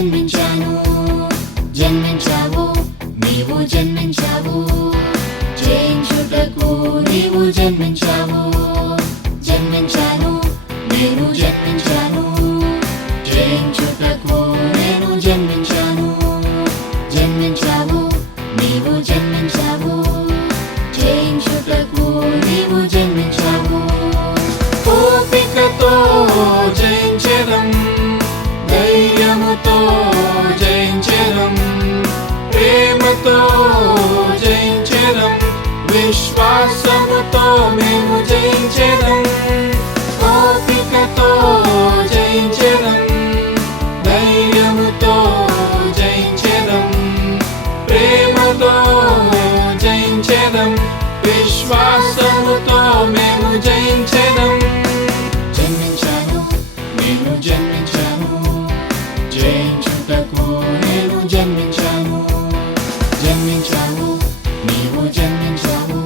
జన్మించాను. జన్మించావు, నీవు జన్మించావు, జయించుటకు నీవు జన్మించావు. జన్మించాను, నేను జన్మించాను, జయించుటకు నేను జన్మించాను. జన్మించావు, నీవు జన్మించావు, జయించుటకు నీవు జన్మించావు. ఓపికతో జయించెదం, ధైర్యముతో జయించెదం, ప్రేమతో జయించెదం, విశ్వాసముతో మేము జయించెదం. ఓపికతో జయించెదం, ధైర్యముతో జయించెదం, ప్రేమతో జయించెదం, విశ్వాసముతో మేము జయించెదం. జన్మించాను, నేను జన్మించాను, జయించుటకు నేను జన్మించాను. జన్మించావు, నీవు జన్మించావు,